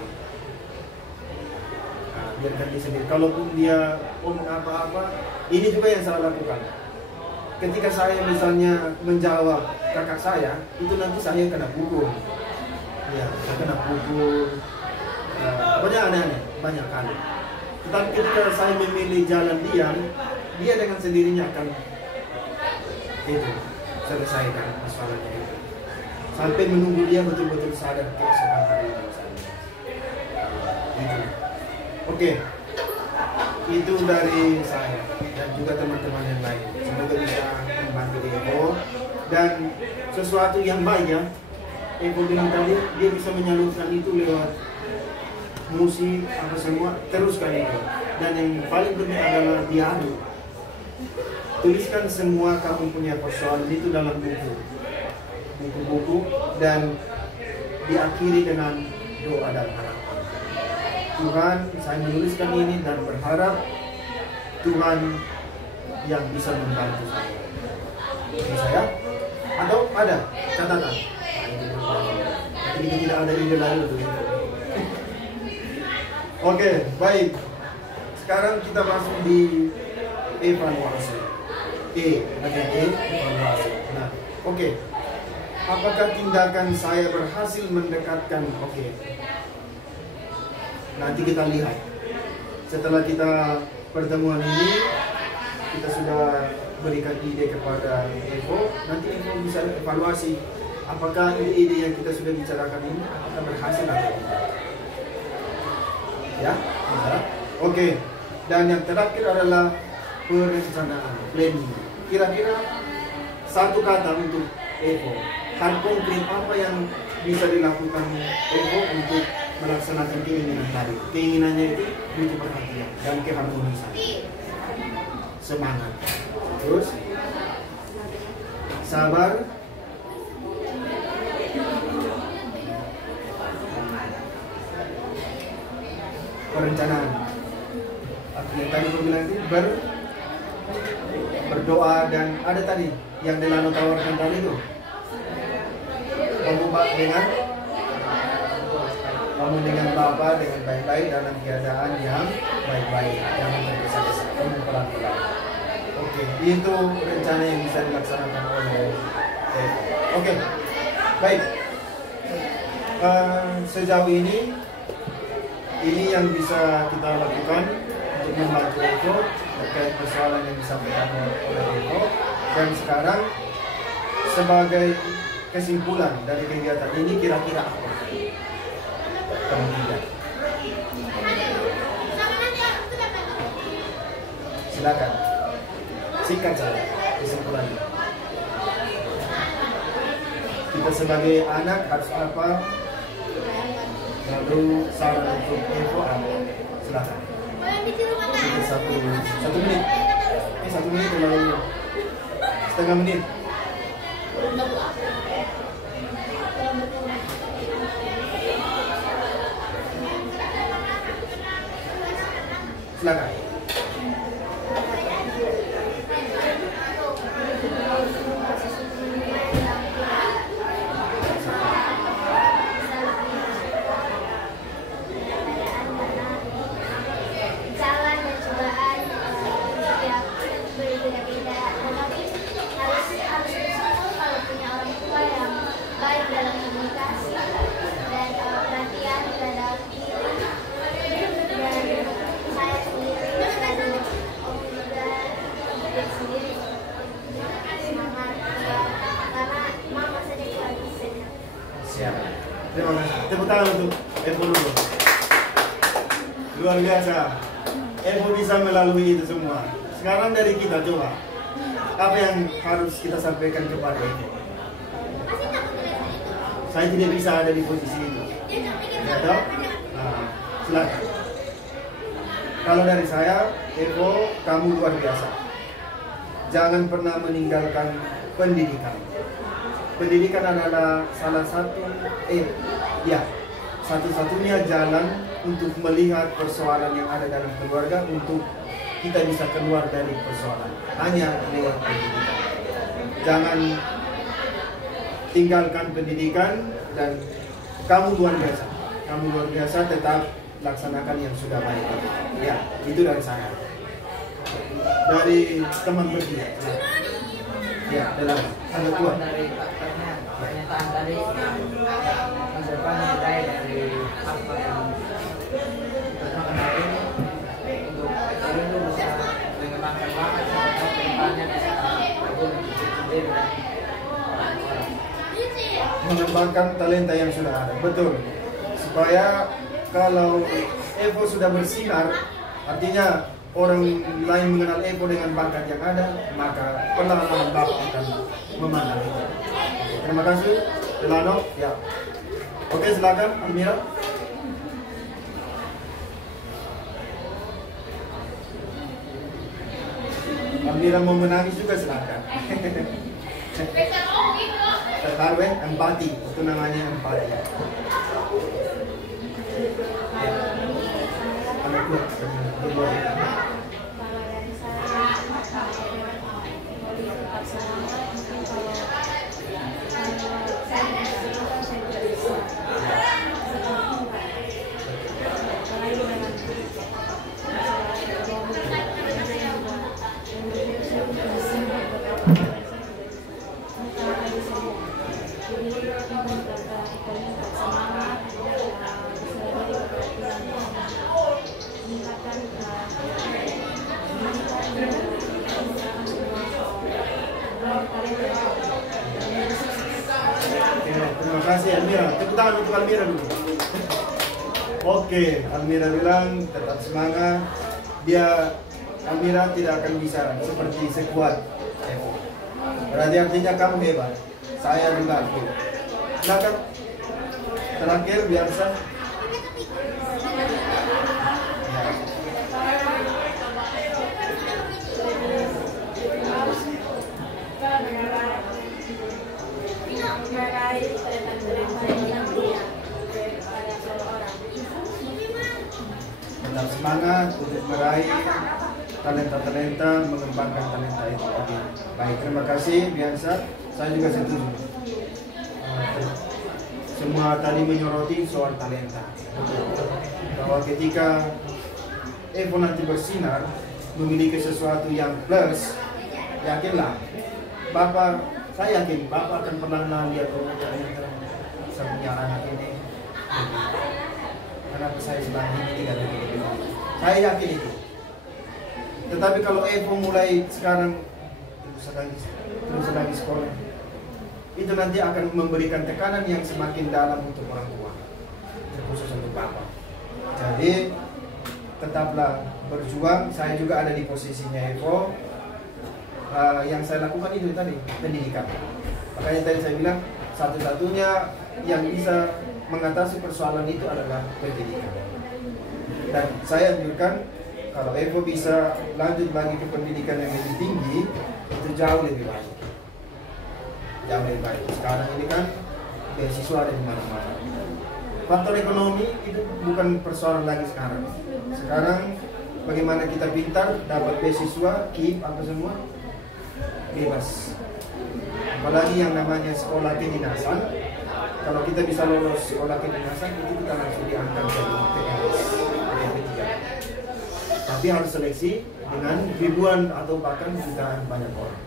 Biarkan dia sendiri. Kalaupun dia omong apa-apa, ini juga yang saya lakukan. Ketika saya misalnya menjawab kakak saya, itu nanti saya kena pukul. Ya, saya kena pukul. Banyak aneh-aneh, banyak kali. Tetapi ketika saya memilih jalan diam, dia dengan sendirinya akan itu selesaikan masalahnya itu. Sampai menunggu dia betul-betul sadar keesokan hari itu misalnya. Itu. Oke. Itu dari saya dan juga teman-teman yang lain. Semoga bisa membantu Evo dan sesuatu yang baik ya. Eko bilang tadi, dia bisa menyalurkan itu lewat musik, apa semua, teruskan itu. Dan yang paling penting adalah diadu. Tuliskan semua kamu punya persoalan itu dalam buku-buku, dan diakhiri dengan doa dan harapan. Tuhan, saya menuliskan ini dan berharap Tuhan yang bisa membantu saya. Bisa ya? Atau ada catatan? Tapi ini tidak ada ide lain untuk itu. Oke, baik. Sekarang kita masuk di evaluasi. Evaluasi. Nah, oke. Apakah tindakan saya berhasil mendekatkan? Oke. Nanti kita lihat. Setelah kita pertemuan ini, kita sudah berikan ide kepada Evo. Nanti Evo bisa evaluasi apakah ide-ide yang kita sudah bicarakan ini apakah berhasil atau tidak. Ya, bisa. Oke. Dan yang terakhir adalah perencanaan, planning. Kira-kira satu kata untuk Evo. Hal konkret apa yang bisa dilakukan Evo untuk melaksanakan keinginan tadi. Keinginannya itu butuh perhatian dan keharmonisan. Semangat. Terus sabar. Perencanaan. Yang tadi aku bilang itu berdoa, dan ada tadi yang Delano tawarkan tadi itu. Kamu dengan Bapa dengan baik-baik dalam keadaan yang baik-baik, jangan tergesa-gesa, kamu pelan-pelan. Oke, itu rencana yang bisa dilaksanakan oleh Oke, baik. Sejauh ini yang bisa kita lakukan untuk membantu Eko terkait persoalan yang disampaikan oleh Eko. Dan sekarang sebagai kesimpulan dari kegiatan ini kira-kira apa? Tidak. Silakan. Singkat saja kesimpulannya. Kita sebagai anak harus apa? Lalu saran untuk Evo apa? Silakan. Kita satu menit. 1 menit lalu setengah menit. Silakan. Terima kasih. Tepuk tangan untuk Evo dulu. Luar biasa. Evo bisa melalui itu semua. Sekarang dari kita coba. Apa yang harus kita sampaikan kepada Evo? Saya tidak bisa ada di posisi itu. Ya toh? Nah, silakan. Kalau dari saya, Evo, kamu luar biasa. Jangan pernah meninggalkan pendidikan. Pendidikan adalah salah satu satu-satunya jalan untuk melihat persoalan yang ada dalam keluarga, untuk kita bisa keluar dari persoalan hanya lewat pendidikan. Jangan tinggalkan pendidikan, dan kamu luar biasa. Kamu luar biasa, tetap laksanakan yang sudah baik. Ya, itu dari saya. Dari teman berdua. Ya, dalam ada tua. Dari pernyataan tadi masa depan mulai dari apa yang pertama hari ini untuk itu bisa mengembangkan bakat sampai ke depannya bisa berguna sendiri dan orang-orang. Mengembangkan talenta yang sudah ada, betul. Supaya kalau Evo sudah bersinar, artinya orang lain mengenal Evo dengan bakat yang ada, maka perlahan-lahan Bapak akan memandang itu. Terima kasih. Delano, ya. Oke, silakan Almira. Almira mau menangis juga silakan. Tertaruh empati, itu namanya empati. Ya. Anak gue, berdua. Kalau dari saya lebih tetap semangat, mungkin kalau saya tidak bisa apalagi dengan Terima kasih Almira. Tepuk tangan untuk Almira dulu. Oke, Almira bilang tetap semangat. Almira tidak akan bisa seperti sekuat Evo. Berarti artinya kamu hebat. Saya juga aktif. Silakan. Terakhir biasa. Tetap semangat untuk meraih talenta-talenta, mengembangkan talenta itu. Oke. Baik, terima kasih biasa. Saya juga setuju. Semua tadi menyoroti soal talenta. Bahwa ketika Evo nanti bersinar, memiliki sesuatu yang plus, yakinlah, saya yakin Bapak akan pernah lihat talenta saya punya anak ini. Kenapa saya selama ini tidak begitu? Saya yakin itu. Tetapi kalau Evo mulai sekarang terus lagi sekolah, itu nanti akan memberikan tekanan yang semakin dalam untuk orang tua, terkhusus untuk Bapak. Jadi tetaplah berjuang. Saya juga ada di posisinya Evo. Yang saya lakukan itu tadi pendidikan. Makanya tadi saya bilang satu-satunya yang bisa mengatasi persoalan itu adalah pendidikan. Dan saya anjurkan kalau Evo bisa lanjut lagi ke pendidikan yang lebih tinggi, itu jauh lebih baik. Jauh lebih baik. Sekarang ini kan beasiswa ada di mana-mana. Faktor ekonomi itu bukan persoalan lagi sekarang. Sekarang bagaimana kita pintar, dapat beasiswa, KIP, apa semua, bebas. Apalagi yang namanya sekolah kedinasan. Kalau kita bisa lolos sekolah kedinasan, itu kita langsung diangkat jadi PNS. Tapi harus seleksi dengan ribuan atau bahkan jutaan banyak orang.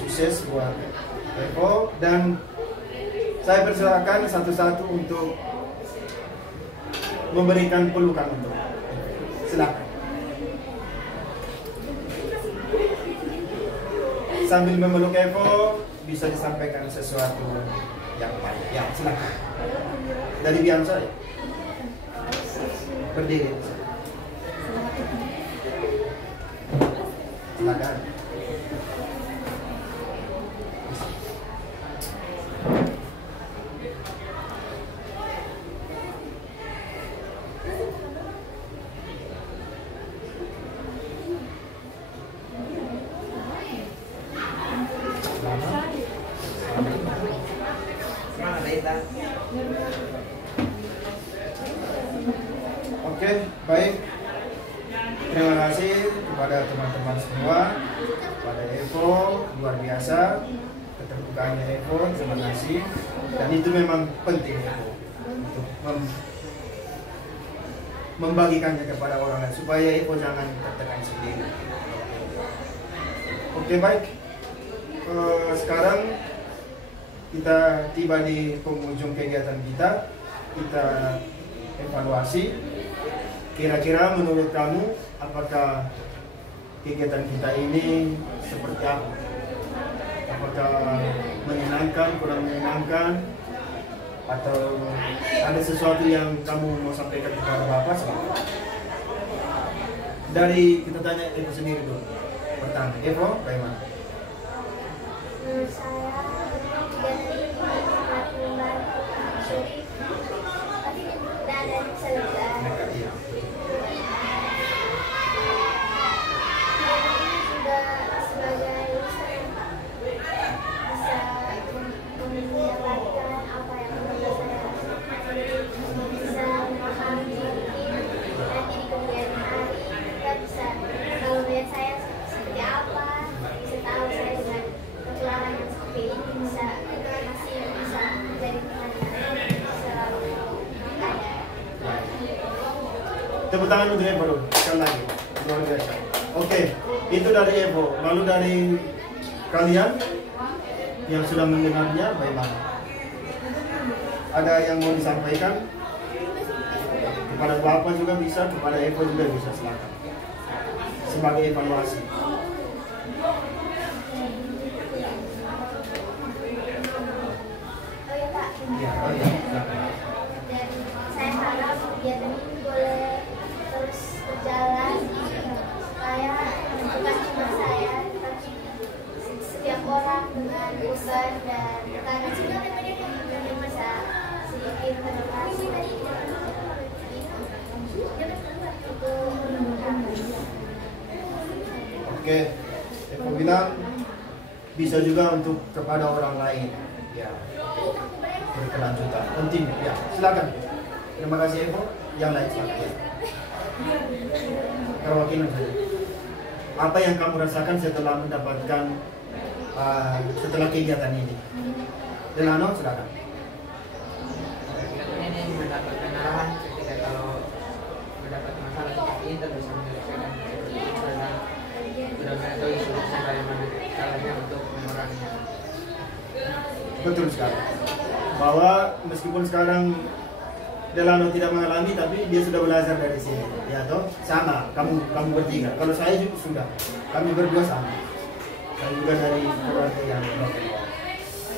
Sukses buat Evo, dan saya persilakan satu-satu untuk memberikan pelukan untuk silakan. Sambil memeluk Evo bisa disampaikan sesuatu yang baik. Ya, silakan. Dari Biansa ya. Berdiri. Silakan. Oke, baik. Terima kasih kepada teman-teman semua, kepada Evo, luar biasa keterbukaannya Evo, terima kasih. Dan itu memang penting Evo untuk membagikannya kepada orang lain supaya Evo jangan tertekan sendiri. Oke, baik. Sekarang kita tiba di penghujung kegiatan kita. Kita evaluasi. Kira-kira menurut kamu apakah kegiatan kita ini seperti apa? Apakah menyenangkan, kurang menyenangkan, atau ada sesuatu yang kamu mau sampaikan kepada Bapak? Dari kita tanya Evo sendiri dulu. Pertama, Evo, bagaimana? Menurut saya kegiatan ini sangat Tepuk tangan untuk Evo dulu, sekali lagi. Luar biasa. Oke, itu dari Evo. Lalu dari kalian yang sudah mendengarnya, bagaimana? Ada yang mau disampaikan? Kepada Bapak juga bisa, kepada Evo juga bisa, silakan. Sebagai evaluasi. Oh ya Pak, Ya, silakan. dan saya harap kegiatan ini boleh terus berjalan supaya bukan cuma saya, tapi setiap orang dengan beban dan karena juga yang bisa sedikit menikmati Oke, Evo bilang bisa juga untuk kepada orang lain. Ya, berkelanjutan. Continue. Ya, silakan. Terima kasih Evo. Yang lain silakan. Ya. Perwakilan saja. Apa yang kamu rasakan setelah mendapatkan setelah kegiatan ini? Delano, silakan. Kegiatan ini mendapatkan arahan ketika kalau mendapat masalah seperti ini bisa menyelesaikan seperti itu dan sudah mengetahui solusi bagaimana caranya untuk menguranginya. Betul sekali. Bahwa meskipun sekarang Delano tidak mengalami, tapi dia sudah belajar dari sini. Ya toh, sama. Kamu bertiga. Kalau saya juga sudah. Kami berdua sama. Saya juga dari keluarga yang broken.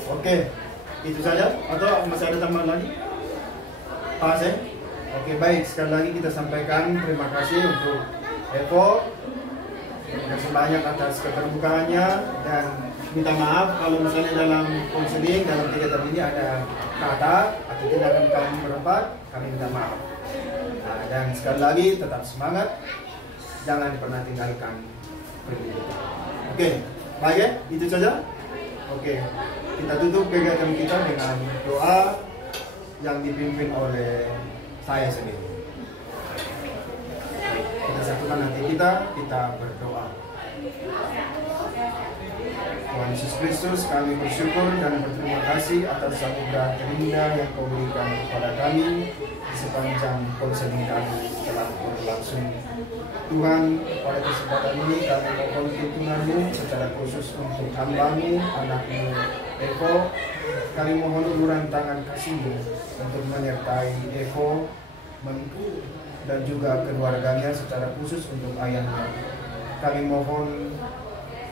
Oke, itu saja. Atau masih ada tambahan lagi? Pas ya? Oke, baik. Sekali lagi kita sampaikan terima kasih untuk Evo. Terima kasih banyak atas keterbukaannya dan minta maaf kalau misalnya dalam konseling dalam kegiatan ini ada kata atau tindakan kami berempat, kami minta maaf. Nah, dan sekali lagi tetap semangat, jangan pernah tinggalkan pendidikan. Oke, baik ya, itu saja. Oke, kita tutup kegiatan kita dengan doa yang dipimpin oleh saya sendiri. Kita satukan hati kita berdoa. Tuhan Yesus Kristus, kami bersyukur dan berterima kasih atas anugerah terindah yang Kau berikan kepada kami di sepanjang konseling kami telah berlangsung. Tuhan, pada kesempatan ini kami mohon tuntunan-Mu secara khusus untuk hamba-Mu, anak-Mu Evo. Kami mohon uluran tangan kasih-Mu untuk menyertai Evo, Mengku, dan juga keluarganya secara khusus untuk ayahnya. Kami mohon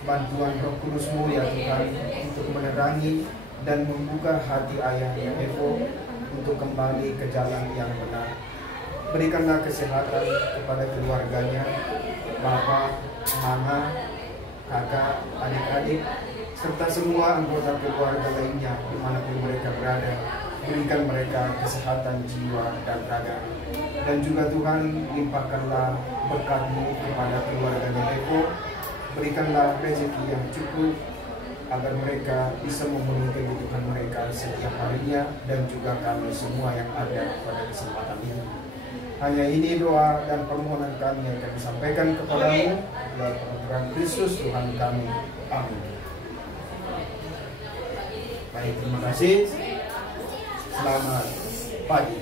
bantuan Roh Kudus-Mu ya Tuhan untuk menerangi dan membuka hati ayahnya Evo untuk kembali ke jalan yang benar. Berikanlah kesehatan kepada keluarganya, bapak, mama, kakak, adik-adik, serta semua anggota keluarga lainnya dimanapun mereka berada. Berikan mereka kesehatan jiwa dan raga. Dan juga Tuhan, limpahkanlah berkat-Mu kepada keluarganya Evo. Berikanlah rezeki yang cukup agar mereka bisa memenuhi kebutuhan mereka setiap harinya dan juga kami semua yang ada pada kesempatan ini. Hanya ini doa dan permohonan kami yang kami sampaikan kepadamu dalam penuturan Kristus Tuhan kami. Amin. Baik, terima kasih. Selamat pagi.